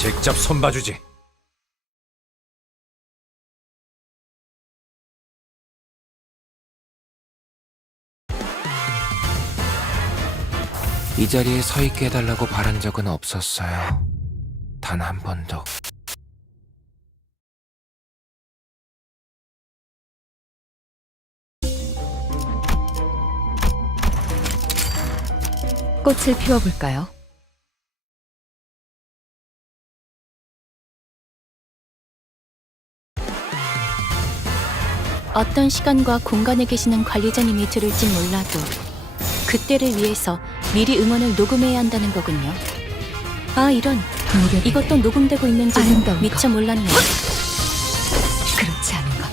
직접 손봐주지. 이 자리에 서 있게 해달라고 바란 적은 없었어요. 단 한 번도. 꽃을 피워볼까요? 어떤 시간과 공간에 계시는 관리자님이 들을진 몰라도 그때를 위해서 미리 음원을 녹음해야 한다는 거군요. 아, 이런. 이것도 녹음되고 있는지 아름다운 미처 몰랐네요. 그렇지 않은 것.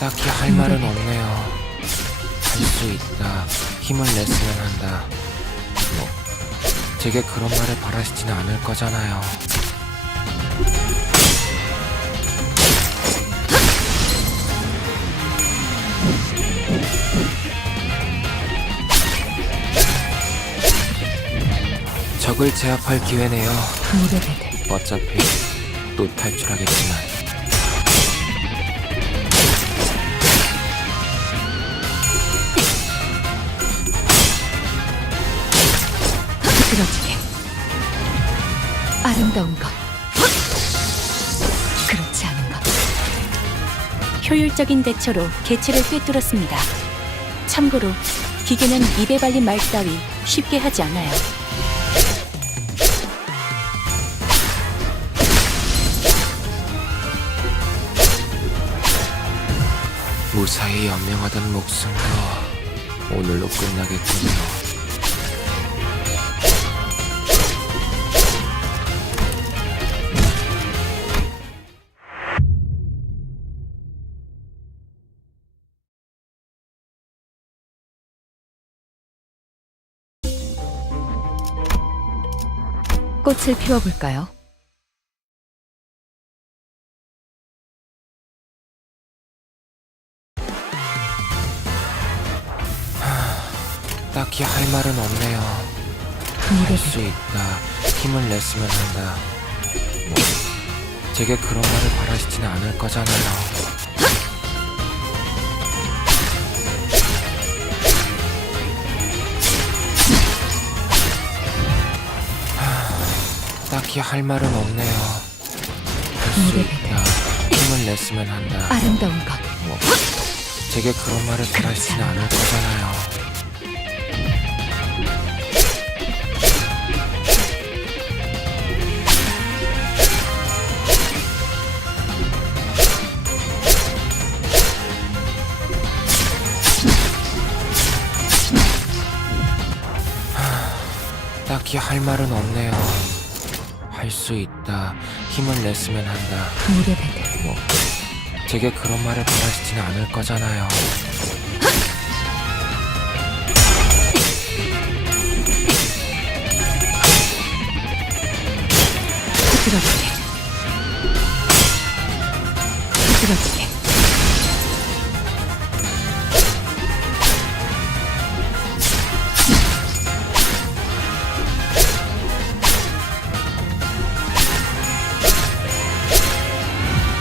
딱히 할 말은 없네요. 할 수 있다. 힘을 냈으면 한다. 뭐, 제게 그런 말을 바라시지는 않을 거잖아요. 적을 제압할 기회네요. 무대배들. 어차피 또 탈출하겠지만. 부드러지게. 아름다운 것. 그렇지 않은 것. 효율적인 대처로 개체를 꿰뚫었습니다. 참고로 기계는 입에 발린 말 따위 쉽게 하지 않아요. 무사히 연명하던 목숨도 오늘로 끝나겠군요. 꽃을 피워볼까요? 딱히 할 말은 없네요. 할 수 있다. 힘을 냈으면 한다. 뭐, 제게 그런 말을 바라시지는 않을 거잖아요. 딱히 할 말은 없네요. 할 수 있다. 힘을 냈으면 한다. 아름다운 것. 뭐, 제게 그런 말을 바라시지는 않을 거잖아요. 딱히 할 말은 없네요. 할 수 있다. 힘을 냈으면 한다. 무대배들. 뭐, 제게 그런 말을 바라시지는 않을 거잖아요. 부드러지게. 부드러지게.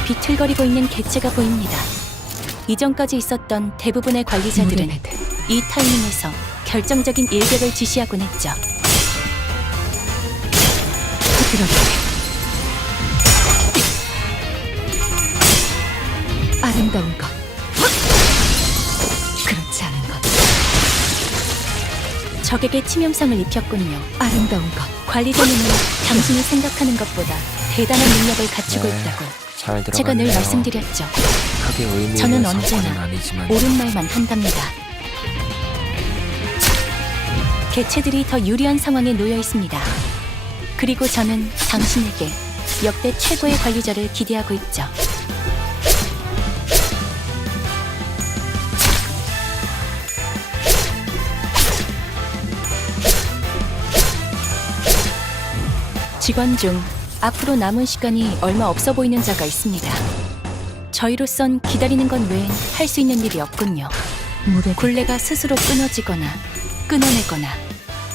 비틀거리고 있는 개체가 보입니다. 이전까지 있었던 대부분의 관리자들은 무대배들. 이 타이밍에서 결정적인 일격을 지시하곤 했죠. 부드러지게. 아름다운 것. 그렇지 않은 것. 적에게 치명상을 입혔군요. 아름다운 것. 관리자님은 당신이 생각하는 것보다 대단한 능력을 갖추고 네, 있다고 잘 들어갔네요. 제가 늘 말씀드렸죠. 크게 의미 저는 있는 언제나 성과는 아니지만 옳은 말만 한답니다. 개체들이 더 유리한 상황에 놓여 있습니다. 그리고 저는 당신에게 역대 최고의 관리자를 기대하고 있죠. 직원 중 앞으로 남은 시간이 얼마 없어 보이는 자가 있습니다. 저희로선 기다리는 것 외엔 할 수 있는 일이 없군요. 물에 굴레가 스스로 끊어지거나 끊어내거나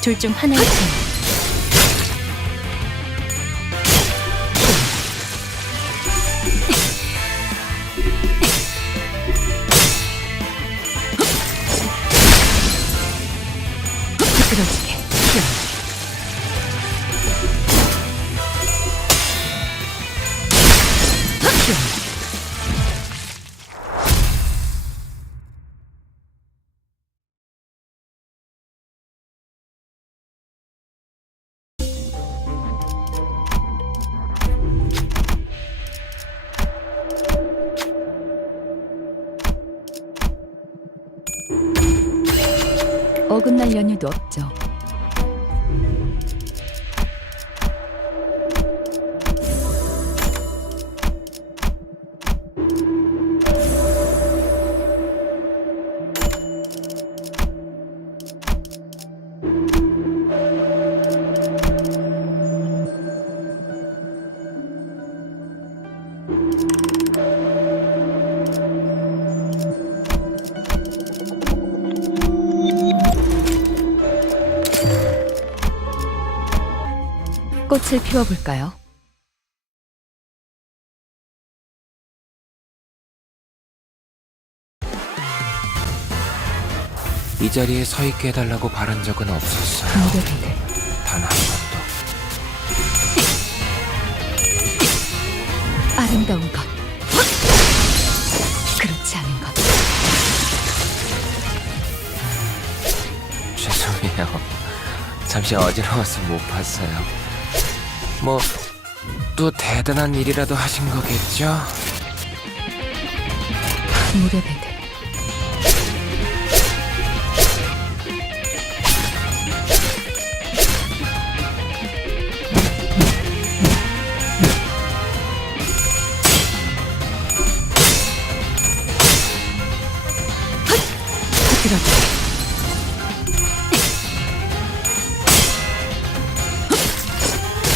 둘 중 하나일 테니 흐트러지게 어긋날 연유도 없죠. 꽃을 피워볼까요? 이 자리에 서 있게 해달라고 바란 적은 없었어요. 무대비들 단 한 번도. 아름다운 것 그렇지 않은 것 죄송해요. 잠시 어지러워서 못 봤어요. 뭐, 또 대단한 일이라도 하신 거겠죠? 무대비들 흐트러지게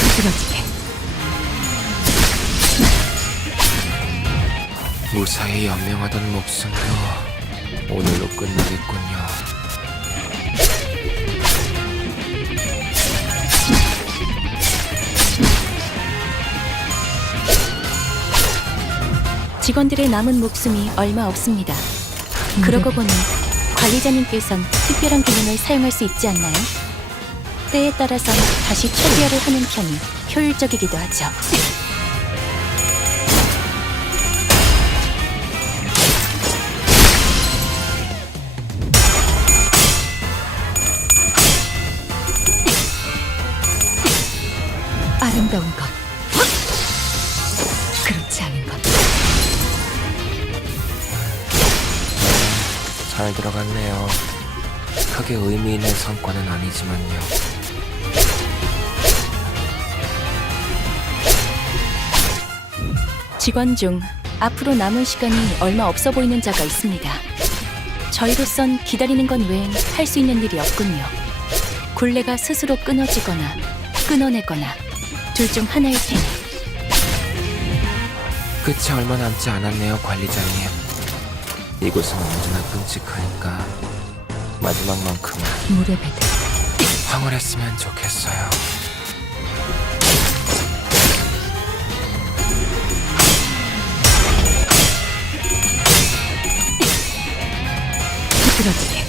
흐트러지게 무사히 연명하던 목숨도 오늘로 끝나겠군요. 직원들의 남은 목숨이 얼마 없습니다. 그러고 보니 관리자님께선 특별한 기능을 사용할 수 있지 않나요? 때에 따라선 다시 초기화를 하는 편이 효율적이기도 하죠. 아름다운 것 그렇지 않은 것 잘 들어갔네요. 크게 의미 있는 성과는 아니지만요. 직원 중 앞으로 남은 시간이 얼마 없어 보이는 자가 있습니다. 저희로선 기다리는 것 외엔 할 수 있는 일이 없군요. 굴레가 스스로 끊어지거나 끊어내거나 둘 중 하나일 테니 끝이 얼마 남지 않았네요, 관리자님. 이곳은 언제나 끔찍하니까 마지막만큼은 무대비들 황홀했으면 좋겠어요. 흐트러지게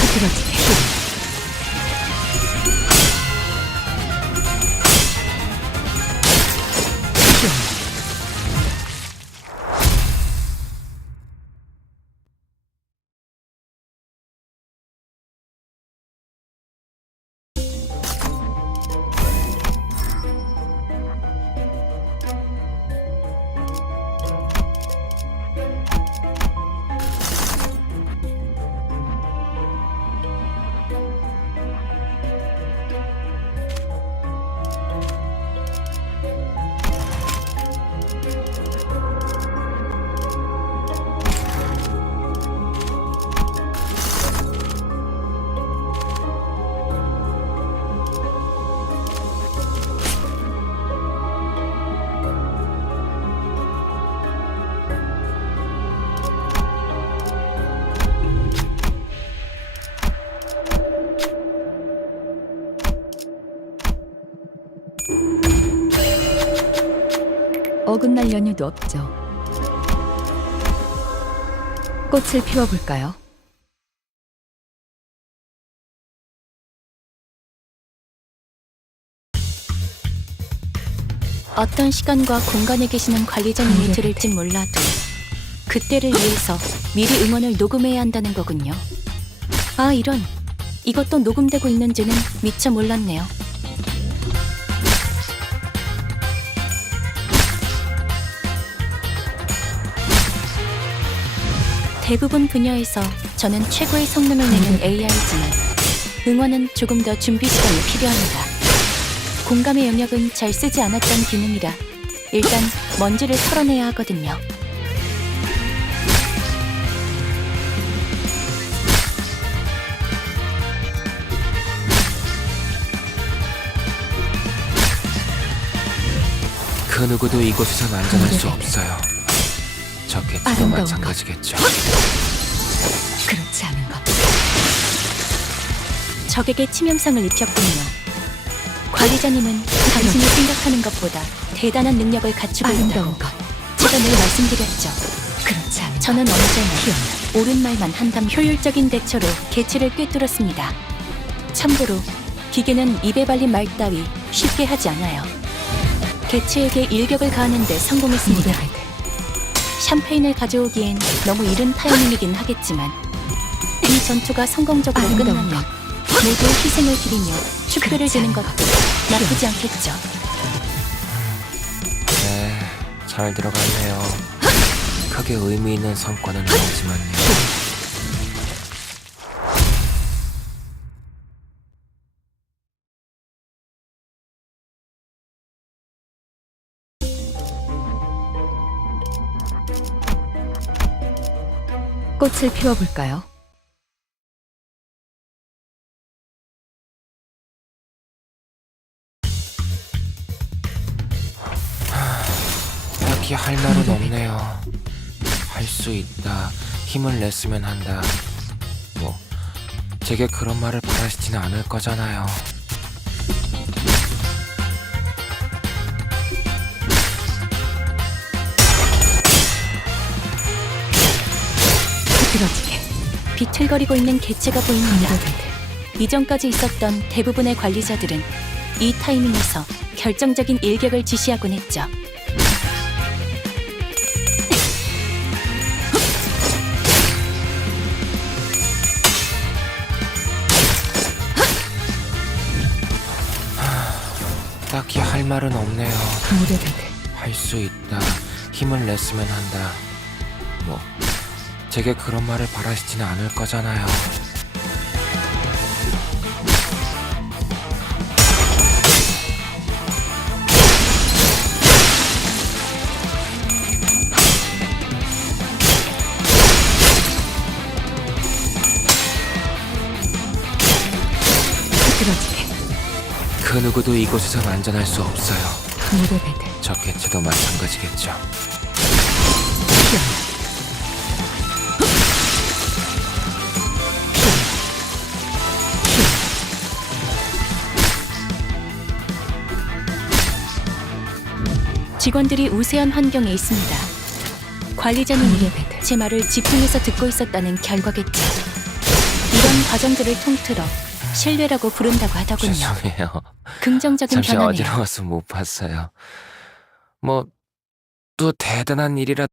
흐트러지게 어긋날 연유도 없죠. 꽃을 피워볼까요? 어떤 시간과 공간에 계시는 관리자님이 들을진 몰라도 그때를 위해서 미리 응원을 녹음해야 한다는 거군요. 아, 이런. 이것도 녹음되고 있는지는 미처 몰랐네요. 대부분 분야에서 저는 최고의 성능을 내는 AI지만 응원은 조금 더 준비 시간이 필요합니다. 공감의 영역은 잘 쓰지 않았던 기능이라 일단 먼지를 털어내야 하거든요. 그 누구도 이곳에선 안전할 수 없어요. 저 개체도 아름다운 마찬가지겠죠. 그렇지 않은 것. 적에게 치명상을 입혔군요. 관리자님은 당신이 생각하는 것보다 대단한 능력을 갖추고 아름다운 있다고 것. 제가 늘 말씀드렸죠. 그렇지 않은 저는 것. 언제나 옳은 말만 한다면 효율적인 대처로 개체를 꿰뚫었습니다. 참고로 기계는 입에 발린 말 따위 쉽게 하지 않아요. 개체에게 일격을 가하는 데 성공했습니다. 무대배들. 샴페인을 가져오기엔 너무 이른 타이밍이긴 하겠지만 이 전투가 성공적으로 아름다운 끝나면 모두의 희생을 기리며 축배를 드는 것도 나쁘지 않겠죠. 네, 잘 들어갔네요. 크게 의미 있는 성과는 아니지만요. 꽃을 피워볼까요? 딱히 할 말은 없네요. 할 수 있다, 힘을 냈으면 한다. 뭐, 제게 그런 말을 바라시지는 않을 거잖아요. 흐트러지게. 비틀거리고 있는 개체가 보입니다. 무대배들. 이전까지 있었던 대부분의 관리자들은 이 타이밍에서 결정적인 일격을 지시하곤 했죠. 딱히 할 말은 없네요. 무대배들. 할 수 있다, 힘을 냈으면 한다. 뭐, 제게 그런 말을 바라시지는 않을 거잖아요. 흐트러지게. 그 누구도 이곳에선 안전할 수 없어요. 무대배들. 저 개체도 마찬가지겠죠. 직원들이 우세한 환경에 있습니다. 관리자님이 무대배들. 제 말을 집중해서 듣고 있었다는 결과겠죠. 이런 과정들을 통틀어 신뢰라고 부른다고 하더군요. 죄송해요. 긍정적인 잠시 변화네요. 어지러워서 못 봤어요. 뭐, 또 대단한 일이라.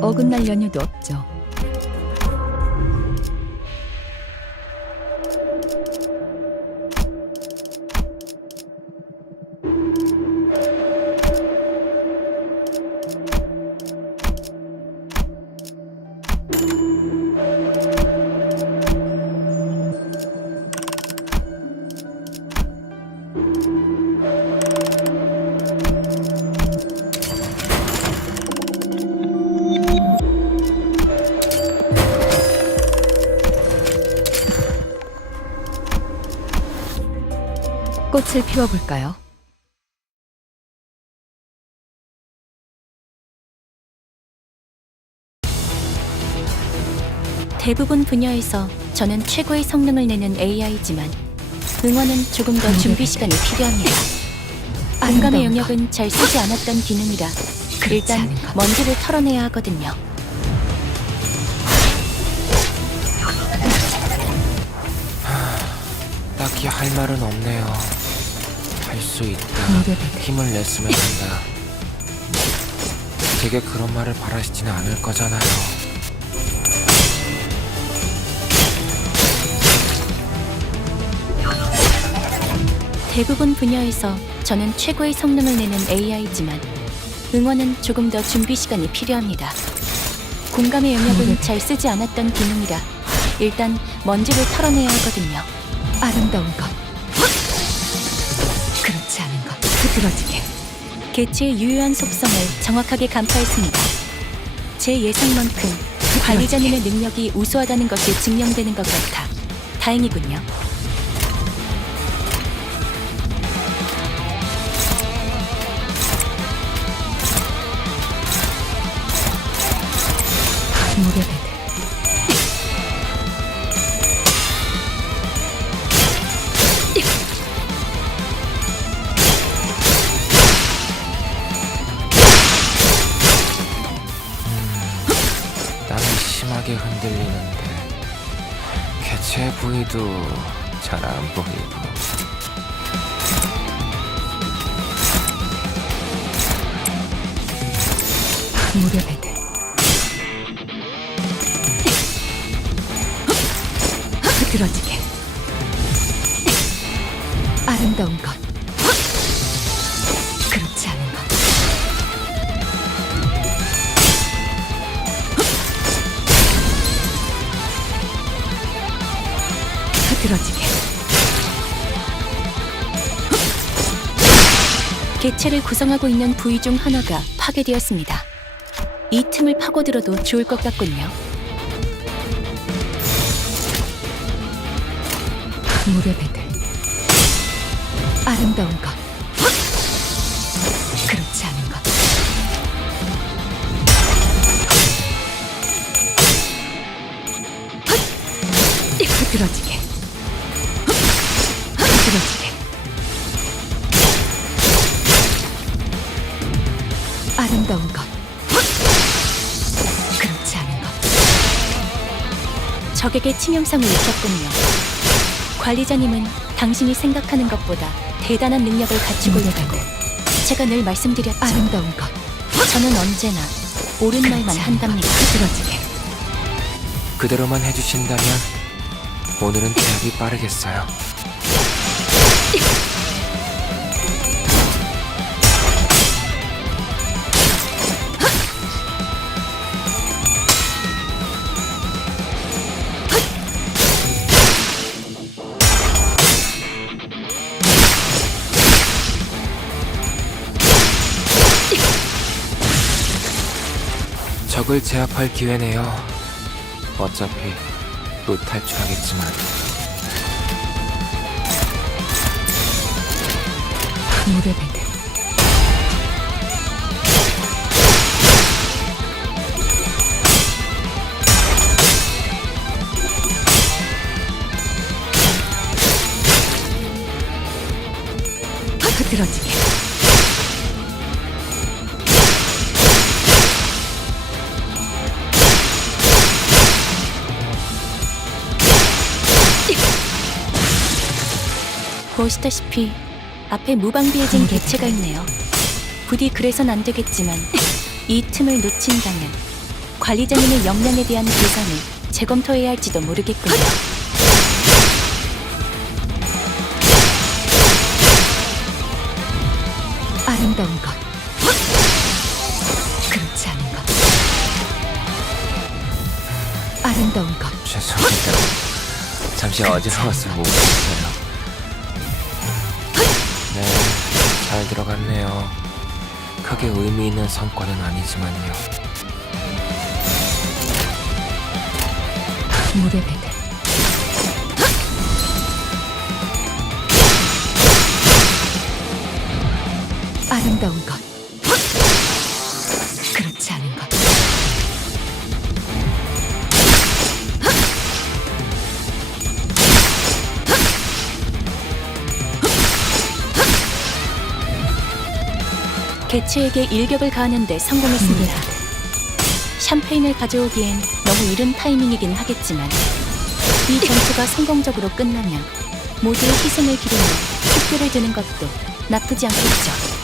어긋날 연유도 없죠. 꽃을 피워볼까요? 대부분 분야에서 저는 최고의 성능을 내는 AI지만 응원은 조금 더 준비 시간이 필요합니다. 공감의 영역은 잘 쓰지 않았던 기능이라 일단 않은 것. 먼지를 털어내야 하거든요. 딱히 할 말은 없네요. 할 수 있다. 무대 배틀. 힘을 냈으면 한다. 제게 그런 말을 바라시지는 않을 거잖아요. 대부분 분야에서 저는 최고의 성능을 내는 AI지만 응원은 조금 더 준비 시간이 필요합니다. 공감의 영역은 잘 쓰지 않았던 기능이라 일단 먼지를 털어내야 하거든요. 아름다운 것. 그렇지 않은 것. 흐드러지게. 개체의 유효한 속성을 정확하게 간파했습니다. 제 예상만큼 관리자님의 능력이 우수하다는 것이 증명되는 것 같아 다행이군요. 무대 배틀. 땀이 심하게 흔들리는데 개체 부위도 잘 안 보이고. 무대 배틀. 흐드러지게. 아름다운 것. 그렇지 않은 것. 흐드러지게. 개체를 구성하고 있는 부위 중 하나가 파괴되었습니다. 이 틈을 파고들어도 좋을 것 같군요. 무대 배틀. 아름다운 것. 그렇지 않은 것. 흐드러지게. 흐드러지게. 아름다운 것. 그렇지 않은 것. 적에게 치명상을 입혔군요. 관리자님은 당신이 생각하는 것보다 대단한 능력을 가지고 무대 있다고 배틀. 제가 늘 말씀드렸죠. 아름다운 것. 저는 언제나 옳은 말만 그렇지 않은 것. 한답니다. 흐드러지게. 그대로만 해주신다면 오늘은 제압이 빠르겠어요. 적을 제압할 기회네요. 어차피 또 탈출하겠지만. 무대 배틀. 흐드러지게. 보시다시피 앞에 무방비해진 개체가 있네요. 부디 그래선 안 되겠지만 이 틈을 놓친다면 관리자님의 역량에 대한 계산을 재검토해야 할지도 모르겠군요. 아름다운 것. 그렇지 않은 것. 아름다운 것. 죄송합니다. 잠시 어지러워서 못 봤어요. 네, 잘 들어갔네요. 크게 의미 있는 성과는 아니지만요. 무대 배틀. 아름다운 것. 그렇지 않은 것. 개체에게 일격을 가하는데 성공했습니다. 샴페인을 가져오기엔 너무 이른 타이밍이긴 하겠지만 이 전투가 성공적으로 끝나면 모두의 희생을 기리며 축교를 드는 것도 나쁘지 않겠죠.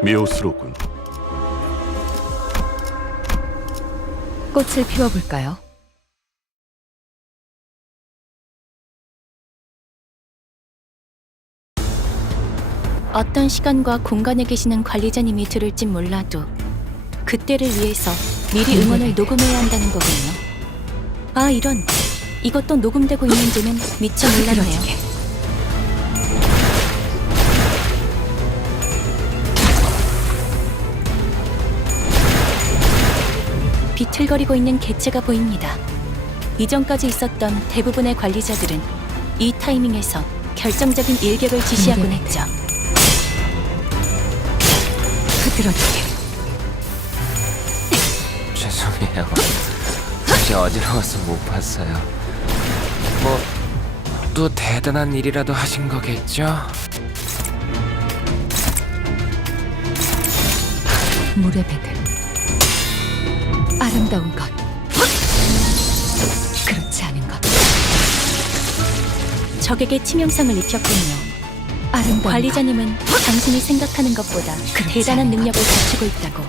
미호스럽군. 꽃을 피워볼까요? 어떤 시간과 공간에 계시는 관리자님이 들을진 몰라도 그때를 위해서 미리 응원을 녹음해야 한다는 거군요. 아, 이런. 이것도 녹음되고 있는지는 미처 몰랐네요. 비틀거리고 있는 개체가 보입니다. 이전까지 있었던 대부분의 관리자들은 이 타이밍에서 결정적인 일격을 지시하곤 했죠. 흐드러지게. 죄송해요. 사실 어지러워서 못 봤어요. 뭐, 또 대단한 일이라도 하신 거겠죠? 물의 배들. 아름다운 것. 그렇지 않은 것. 적에게 치명상을 입혔군요. 아름다운 관리자님은 당신이 생각하는 것보다 대단한 않은 것. 능력을 갖추고 있다고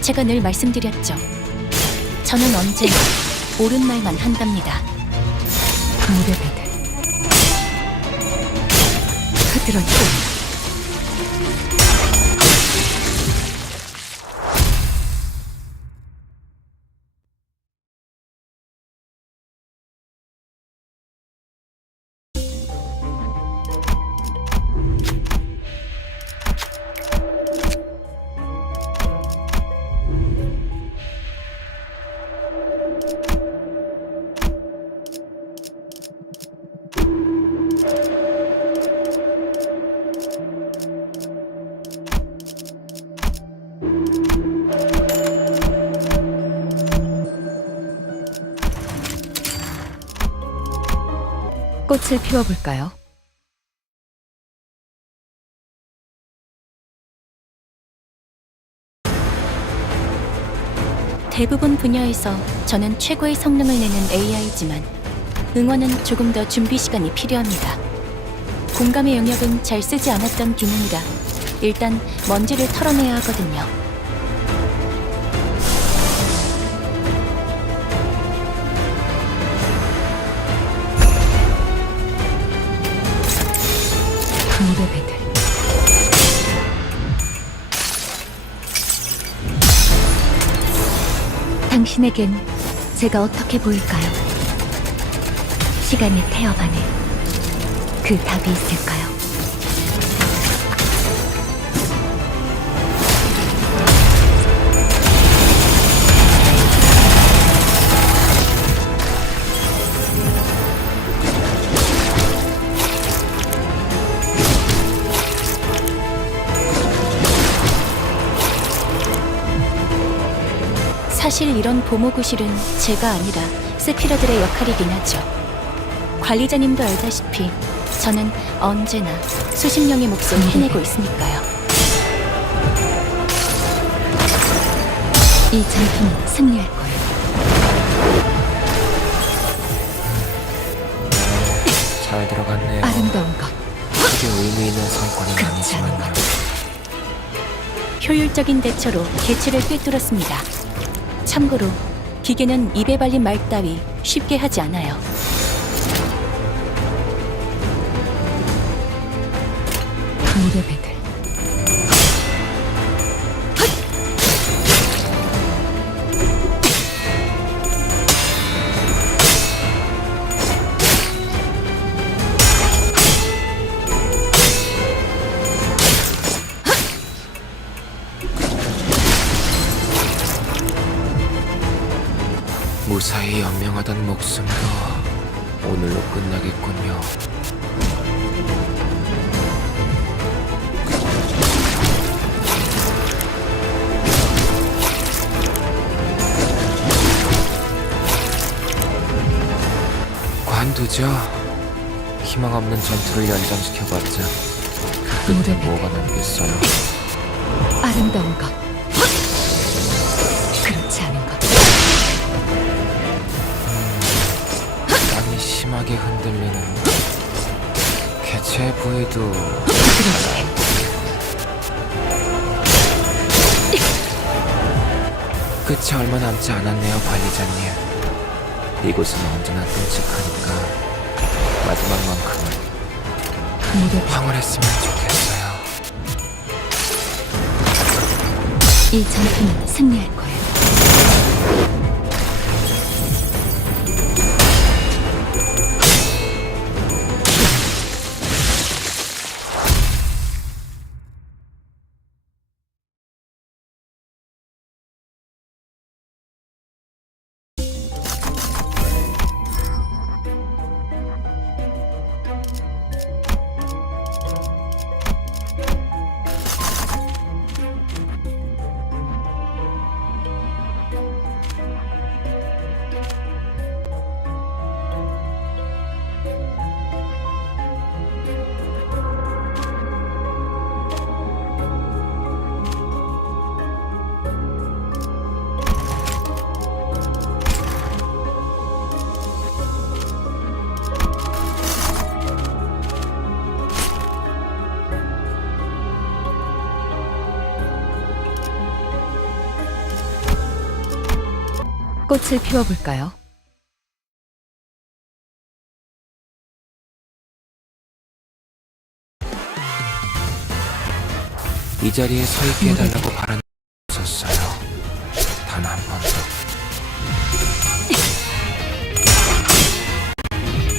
제가 늘 말씀드렸죠. 저는 언제나 옳은 말만 한답니다. 물의 배들. 흐드러지게. 꽃을 피워볼까요? 대부분 분야에서 저는 최고의 성능을 내는 AI지만 응원은 조금 더 준비 시간이 필요합니다. 공감의 영역은 잘 쓰지 않았던 기능이라 일단 먼지를 털어내야 하거든요. 물의 배들. 당신에겐 제가 어떻게 보일까요? 시간의 태엽 안에 그 답이 있을까요? 사실 이런 보모구실은 제가 아니라 세피라들의 역할이긴 하죠. 관리자님도 알다시피 저는 언제나 수십 명의 목숨 해내고 있으니까요. 이 전투는 승리할 거예요. 잘 들어갔네요. 아름다운 것. 크게 의미 있는 성과는 그렇지 않은 아니지만요. 효율적인 대처로 개체를 꿰뚫었습니다. 참고로 기계는 입에 발린 말 따위 쉽게 하지 않아요. 물의 배들. 무사히 연명하던 목숨도 오늘로 끝나겠군요. 관두죠. 희망 없는 전투를 연장시켜봤자 그 끝에 뭐가 남겠어요. 아름다운 것. 그렇지 않은 것. 땅이 심하게 흔들리는 개체 부위도 그렇지. 끝이 얼마 남지 않았네요, 관리자님. 이곳은 언제나 끔찍하니까 마지막만큼은 물의 배. 황홀했으면 좋겠어요. 이 전투는 승리할 거예요. 꽃을 피워볼까요? 이 자리에 서 있게 해달라고 바라는 없었어요. 단 한 번도.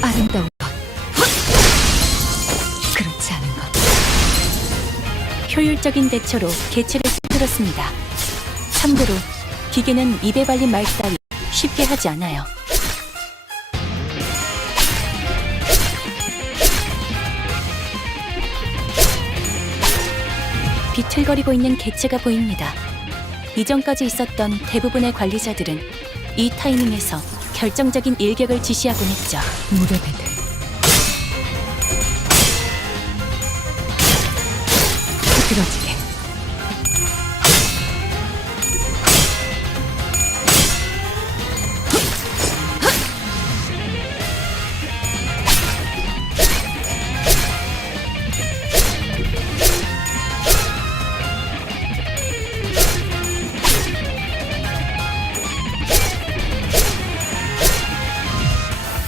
아름다운 것. 그렇지 않은 것. 효율적인 대처로 개체를 꿰뚫었습니다. 참고로 기계는 입에 발린 말 따위 쉽게 하지 않아요. 비틀거리고 있는 개체가 보입니다. 이전까지 있었던 대부분의 관리자들은 이 타이밍에서 결정적인 일격을 지시하곤 했죠. 물의 배들. 흐드러지게.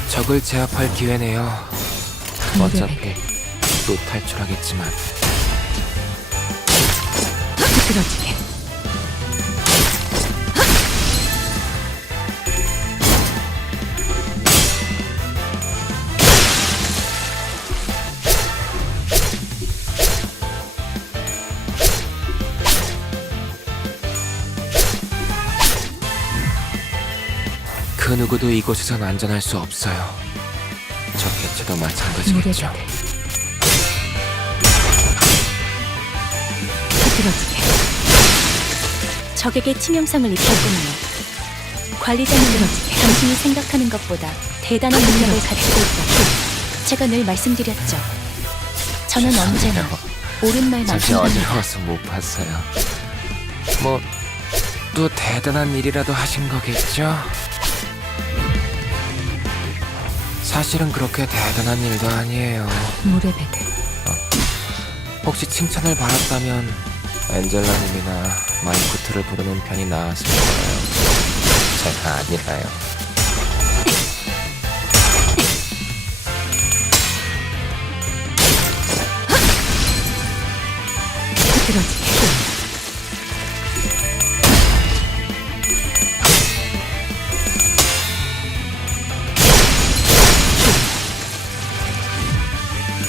적을 제압할 기회네요. 어차피 또 탈출하겠지만. 흐드러지게. 그 누구도 이곳에선 안전할 수 없어요. 저 개체도 마찬가지겠죠. 흐드러지게. 적에게 치명상을 입혔군요. 관리자님은 당신이 생각하는 것보다 대단한 능력을 가지고 있다고 제가 늘 말씀드렸죠. 저는 언제나 옳은 말 잠시 말씀합니다. 어지러워서 못 봤어요. 뭐 또 대단한 일이라도 하신 거겠죠? 사실은 그렇게 대단한 일도 아니에요. 물의 배들. 혹시 칭찬을 받았다면 엔젤라님이나 마이쿠트를 부르는 편이 나았을 거예요. 제가 아니라요. 흐드러지게.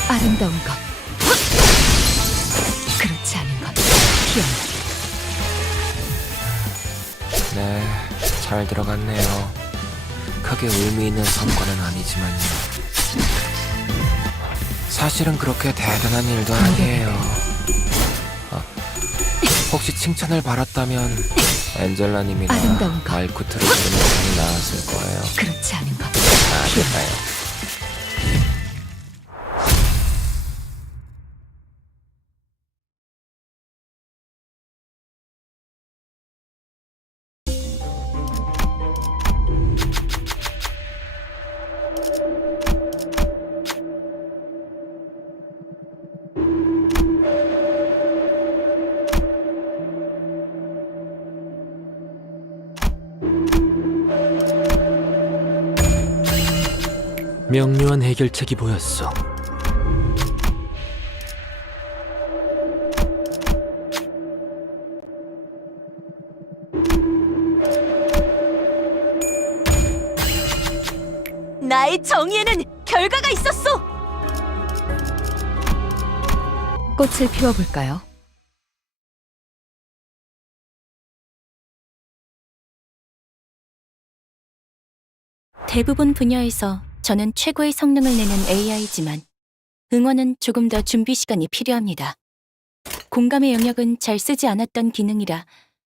아름다운 것. 그렇지 않은 것. 피어나. 네, 잘 들어갔네요. 크게 의미 있는 성과는 아니지만요. 사실은 그렇게 대단한 일도 아니에요. 혹시 칭찬을 받았다면 엔젤라님이나 아름다운 것. 마이쿠트를 부르는 편이 나았을 거예요. 그렇지 않은 것. 아니까요. 명료한 해결책이 보였어. 나의 정의에는 결과가 있었어. 꽃을 피워볼까요? 대부분 분야에서 저는 최고의 성능을 내는 AI지만 응원은 조금 더 준비 시간이 필요합니다. 공감의 영역은 잘 쓰지 않았던 기능이라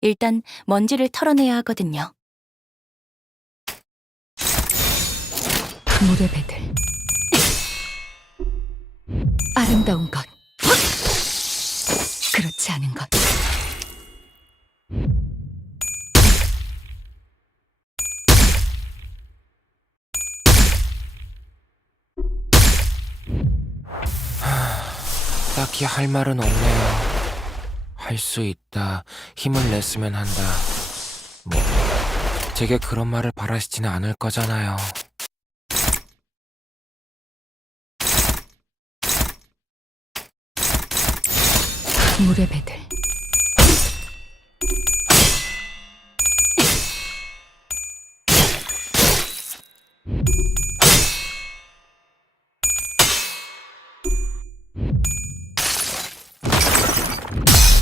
일단 먼지를 털어내야 하거든요. 물의 배들. 아름다운 것. 그렇지 않은 것. 딱히 할 말은 없네요. 할 수 있다, 힘을 냈으면 한다. 뭐, 제게 그런 말을 바라시지는 않을 거잖아요. 물의 배들.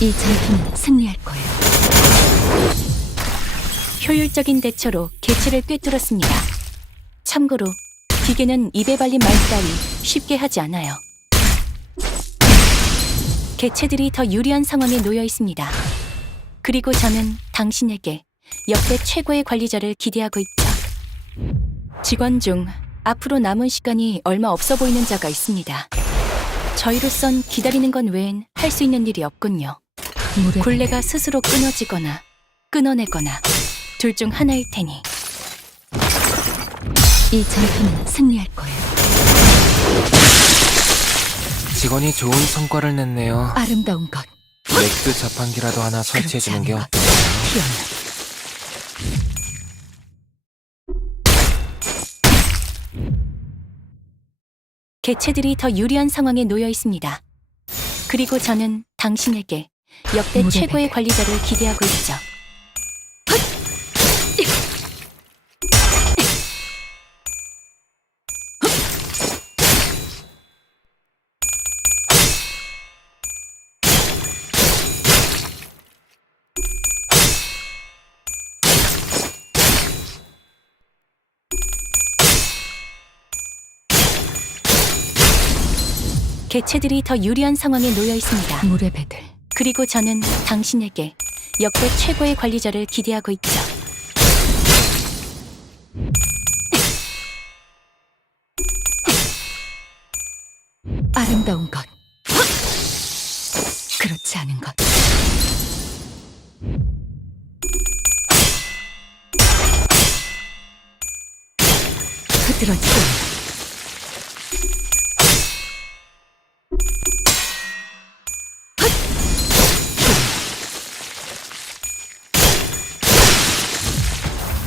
이 전투는 승리할 거예요. 효율적인 대처로 개체를 꿰뚫었습니다. 참고로 기계는 입에 발린 말 따위 쉽게 하지 않아요. 개체들이 더 유리한 상황에 놓여 있습니다. 그리고 저는 당신에게 역대 최고의 관리자를 기대하고 있죠. 직원 중 앞으로 남은 시간이 얼마 없어 보이는 자가 있습니다. 저희로선 기다리는 건 외엔 할 수 있는 일이 없군요. 물의 굴레가 스스로 끊어지거나 끊어내거나 둘 중 하나일 테니. 이 전투는 승리할 거예요. 직원이 좋은 성과를 냈네요. 아름다운 것. 맥주 자판기라도 하나 설치해주는 게 그렇지 어때요? 않은 것. 피어나. 개체들이 더 유리한 상황에 놓여 있습니다. 그리고 저는 당신에게 역대 물의 최고의 배들. 관리자를 기대하고 있죠. 개체들이 더 유리한 상황에 놓여 있습니다. 물의 배들. 그리고 저는 당신에게 역대 최고의 관리자를 기대하고 있죠. 아름다운 것. 그렇지 않은 것. 흐드러지게.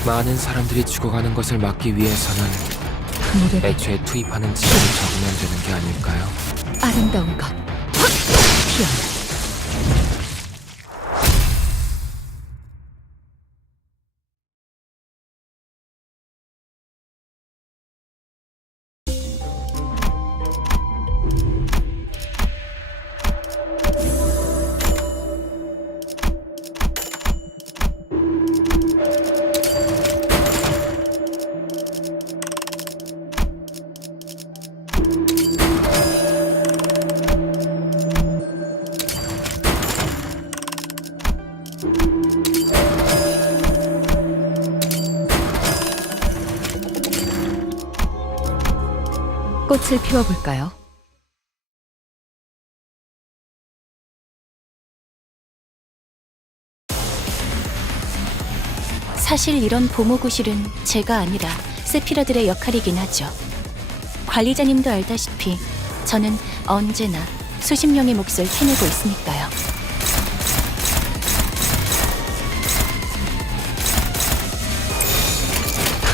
많은 사람들이 죽어가는 것을 막기 위해서는 무대 배틀. 애초에 투입하는 지원을 적으면 되는 게 아닐까요? 아름다운 것. 피어나. 꽃을 피워볼까요? 사실 이런 보모구실은 제가 아니라 세피라들의 역할이긴 하죠. 관리자님도 알다시피 저는 언제나 수십 명의 몫을 해내고 있으니까요.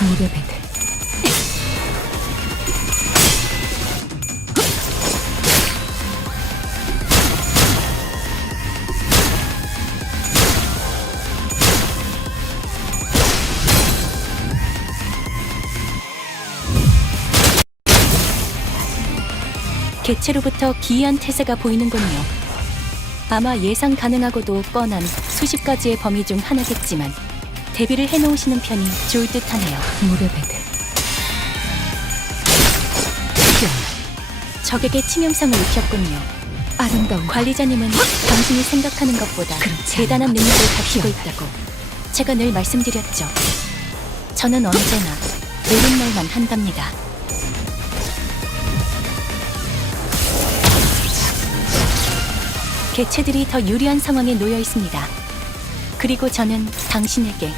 무대 배틀. 개체로부터 기이한 태세가 보이는군요. 아마 예상 가능하고도 뻔한 수십 가지의 범위 중 하나겠지만 대비를 해놓으시는 편이 좋을 듯하네요. 무대 배틀. 피어나. 적에게 치명상을 입혔군요. 아름다운 것. 관리자님은 당신이 생각하는 것보다 그렇지 대단한 않은 능력을 것. 갖추고 피어나. 있다고 제가 늘 말씀드렸죠. 저는 언제나 옳은 말만 한답니다. 개체들이 더 유리한 상황에 놓여 있습니다. 그리고 저는 당신에게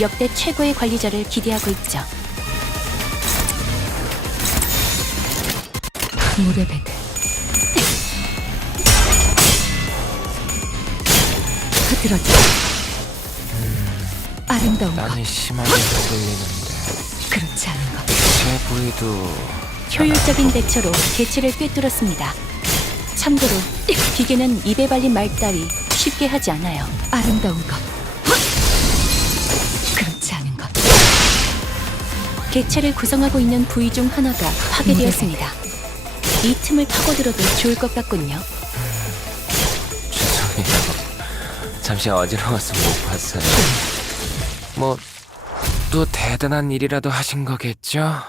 역대 최고의 관리자를 기대하고 있죠. 무대 배틀. 흐드러져. 아름다운 것. 땀이 심하게 흔들리는데 그렇지 않은 것. 제 부위도 효율적인 대처로 개체를 꿰뚫었습니다. 참고로 기계는 입에 발린 말 따위 쉽게 하지 않아요. 아름다운 것. 그렇지 않은 것. 개체를 구성하고 있는 부위 중 하나가 파괴되었습니다. 이 틈을 파고들어도 좋을 것 같군요. 죄송해요. 잠시 어지러워서 못 봤어요. 뭐 또 대단한 일이라도 하신 거겠죠?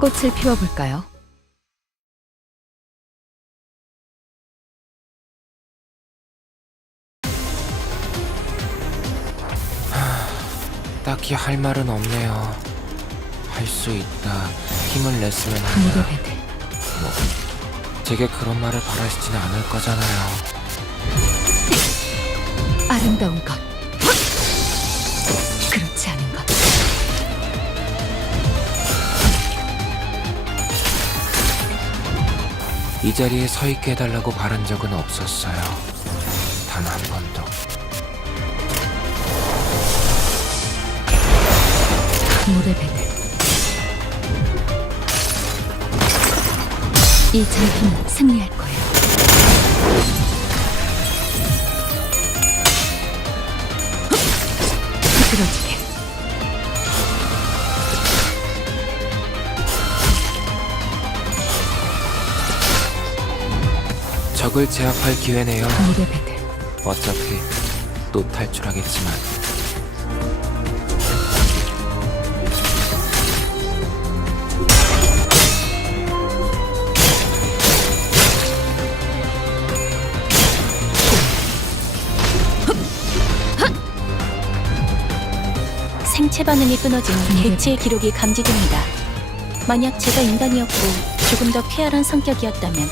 꽃을 피워볼까요? 딱히 할 말은 없네요. 할 수 있다. 힘을 냈으면 무대 한다. 배틀. 제게 그런 말을 바라시진 않을 거잖아요. 아름다운 것. 그렇지 않은 것. 이 자리에 서 있게 해달라고 바란 적은 없었어요. 단 한 번도. 무대 배틀. 이 전투는 승리할 거예요. 흐드러지게. 적을 제압할 기회네요. 무대 배틀. 어차피 또 탈출하겠지만. 생체 반응이 끊어진 개체의 기록이 감지됩니다. 만약 제가 인간이었고 조금 더 쾌활한 성격이었다면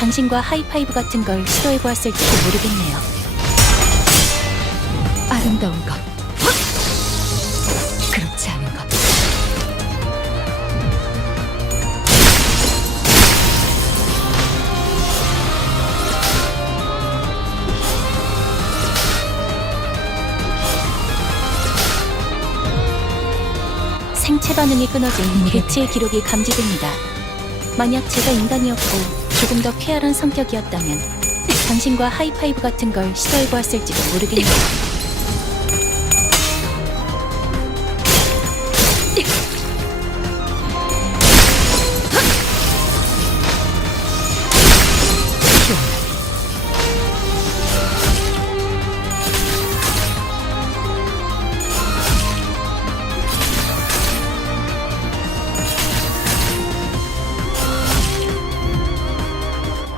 당신과 하이파이브 같은 걸 시도해보았을지도 모르겠네요. 아름다운 것. 그렇지 않은 것. 생체 반응이 끊어진 개체의 기록이 감지됩니다. 만약 제가 인간이었고 조금 더 쾌활한 성격이었다면 당신과 하이파이브 같은 걸 시도해보았을지도 모르겠네요.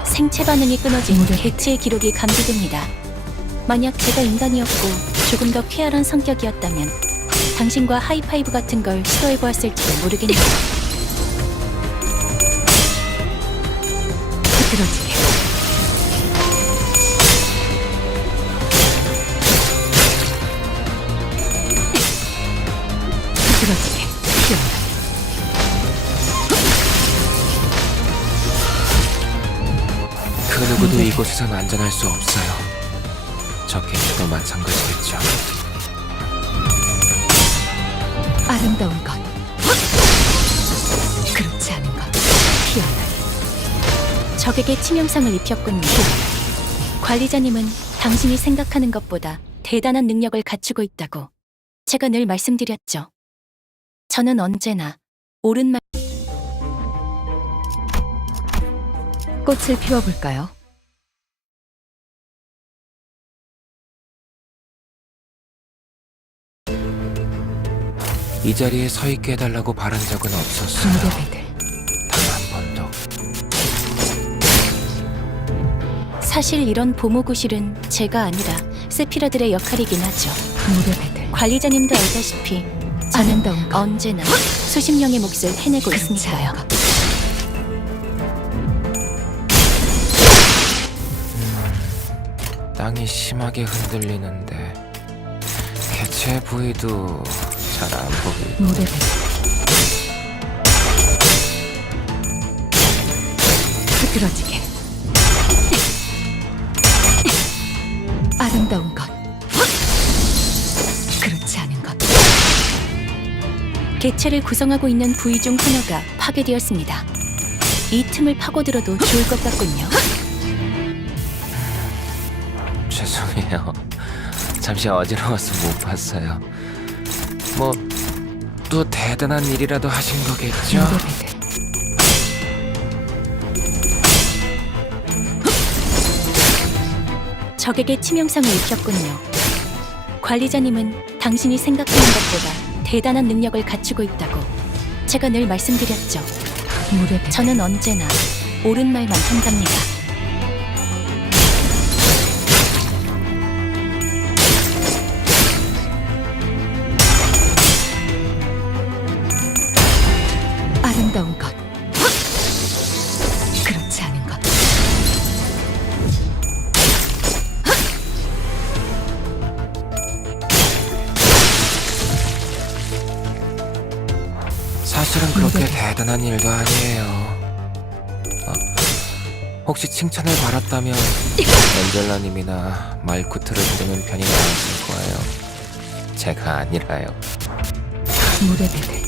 생체 반응이 끊어진 개체의 기록이 감지됩니다. 만약 제가 인간이었고 조금 더 쾌활한 성격이었다면 당신과 하이파이브 같은 걸 시도해보았을지도 모르겠네요. 흐드러지게. 흐드러지게. 피어나. 그 누구도 이곳에선 안전할 수 없어요. 저 개체도 마찬가지겠죠. 아름다운 것. 그렇지 않은 것. 피어나. 적에게 치명상을 입혔군요. 관리자님은 당신이 생각하는 것보다 대단한 능력을 갖추고 있다고 제가 늘 말씀드렸죠. 저는 언제나 옳은 말 꽃을 피워볼까요? 이 자리에 서 있게 해달라고 바란 적은 없었어요. 무대배들. 단 한 번도. 사실 이런 보모구실은 제가 아니라 세피라들의 역할이긴 하죠. 무대배들. 관리자님도 알다시피 저는 아름다운 것. 언제나 수십 명의 몫을 해내고 그렇지 있으니까요. 않은 것. 땅이 심하게 흔들리는데 개체 부위도 잘 안 보이고. 무대배들. 흐드러지게. 아름다운 것. 그렇지 않은 것. 개체를 구성하고 있는 부위 중 하나가 파괴되었습니다. 이 틈을 파고들어도 좋을 것 같군요. 죄송해요. 잠시 어지러워서 못 봤어요. 뭐 또 대단한 일이라도 하신 거겠죠? 무대배들. 적에게 치명상을 입혔군요. 관리자님은 당신이 생각하는 것보다 대단한 능력을 갖추고 있다고 제가 늘 말씀드렸죠. 무대배들. 저는 언제나 옳은 말만 한답니다. 아름다운 것. 그렇지 않은 것. 사실은 그렇게 대단한 일도 아니에요. 혹시 칭찬을 받았다면 엔젤라님이나 말쿠트를 부르는 편이 나았을 거예요. 제가 아니라요. 무대배들.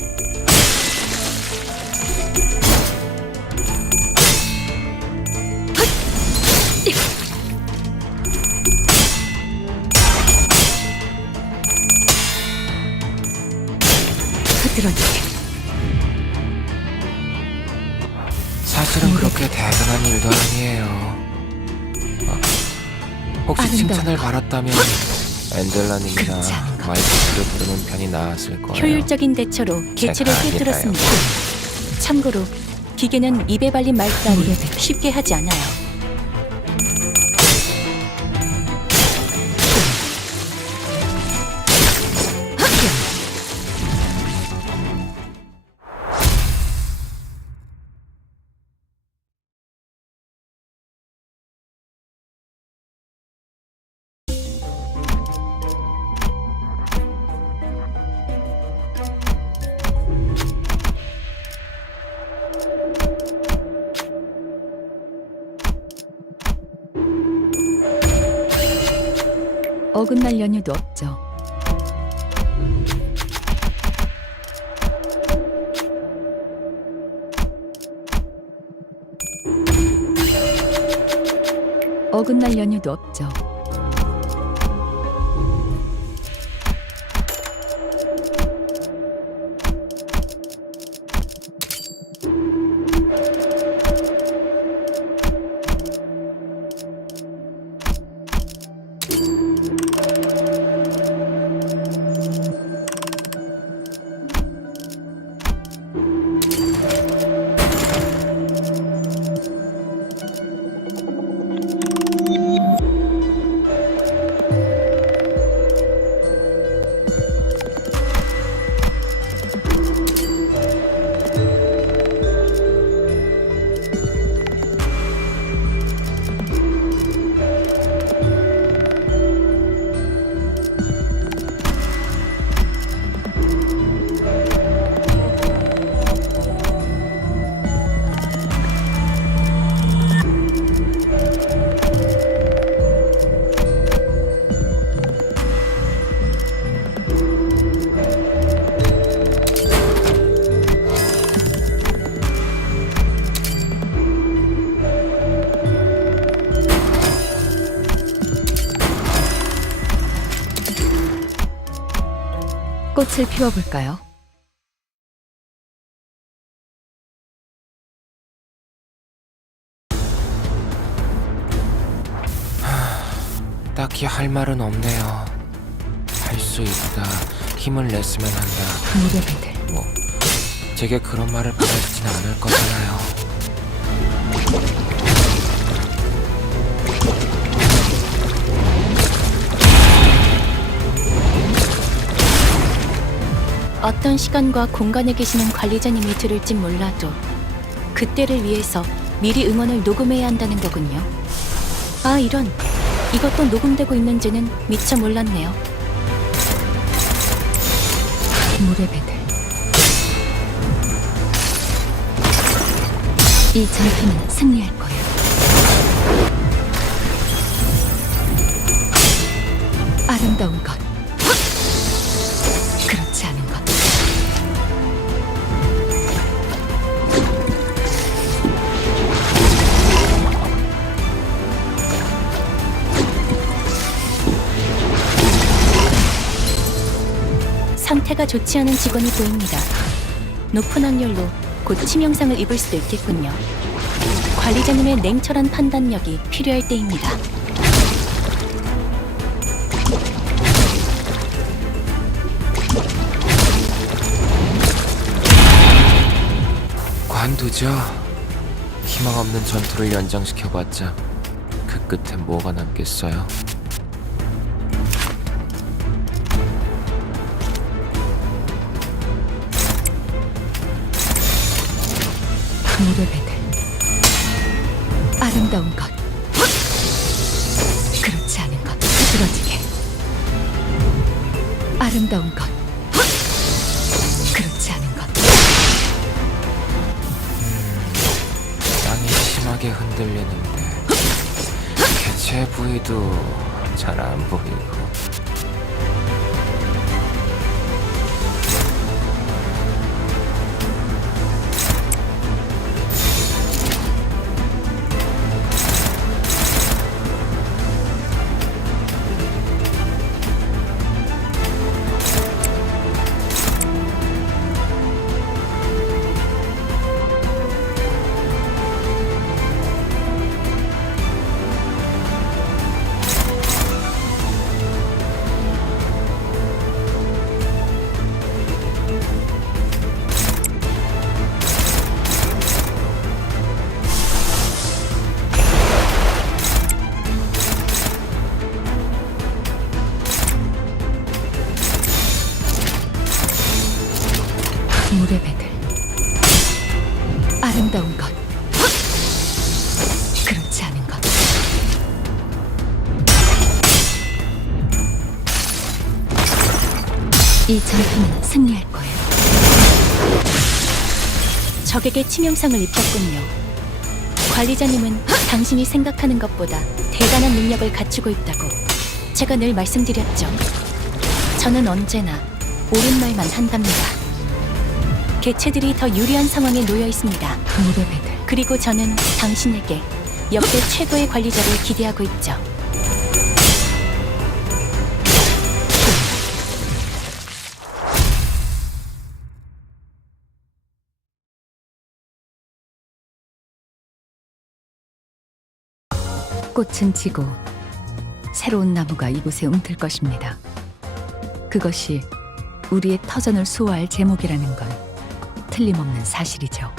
흐드러지게. 사실은 그렇게 대단한 일도 아니에요. 혹시 아름다운 칭찬을 것. 받았다면 엔젤라님이나 그렇지 않은 것. 말쿠트를 부르는 편이 나았을 거예요. 효율적인 대처로 개체를 제가 꿰뚫었습니다. 참고로 기계는 입에 발린 말 따위 무대배들. 쉽게 하지 않아요. 어긋날 연유도 없죠. 어긋날 연유도 없죠. 꽃을 피워볼까요? 딱히 할 말은 없네요. 할 수 있다. 힘을 냈으면 한다. 물의 배들. 뭐 제게 그런 말을 바라지는 않을 거잖아요. 어떤 시간과 공간에 계시는 관리자님이 들을진 몰라도 그때를 위해서 미리 응원을 녹음해야 한다는 거군요. 아, 이런. 이것도 녹음되고 있는지는 미처 몰랐네요. 물의 배들. 이 전투는 승리할 거예요. 아름다운 것. 그렇지 않은 것. 상태가 좋지 않은 직원이 보입니다. 높은 확률로 곧 치명상을 입을 수도 있겠군요. 관리자님의 냉철한 판단력이 필요할 때입니다. 관두죠. 희망 없는 전투를 연장시켜봤자 그 끝엔 뭐가 남겠어요? 물의 배들. 아름다운 것. 그렇지 않은 것. 쓰러지게. 아름다운 것. 그렇지 않은 것. 땅이 심하게 흔들리는데 개체 부위도 잘 안 보이고. 물의 배들. 아름다운 것. 그렇지 않은 것. 이 전투는 승리할 거예요. 적에게 치명상을 입혔군요. 관리자님은 당신이 생각하는 것보다 대단한 능력을 갖추고 있다고 제가 늘 말씀드렸죠. 저는 언제나 옳은 말만 한답니다. 개체들이 더 유리한 상황에 놓여 있습니다. 무대배들. 그리고 저는 당신에게 역대 최고의 관리자를 기대하고 있죠. 꽃은 지고 새로운 나무가 이곳에 움틀 것입니다. 그것이 우리의 터전을 수호할 제목이라는 건 틀림없는 사실이죠.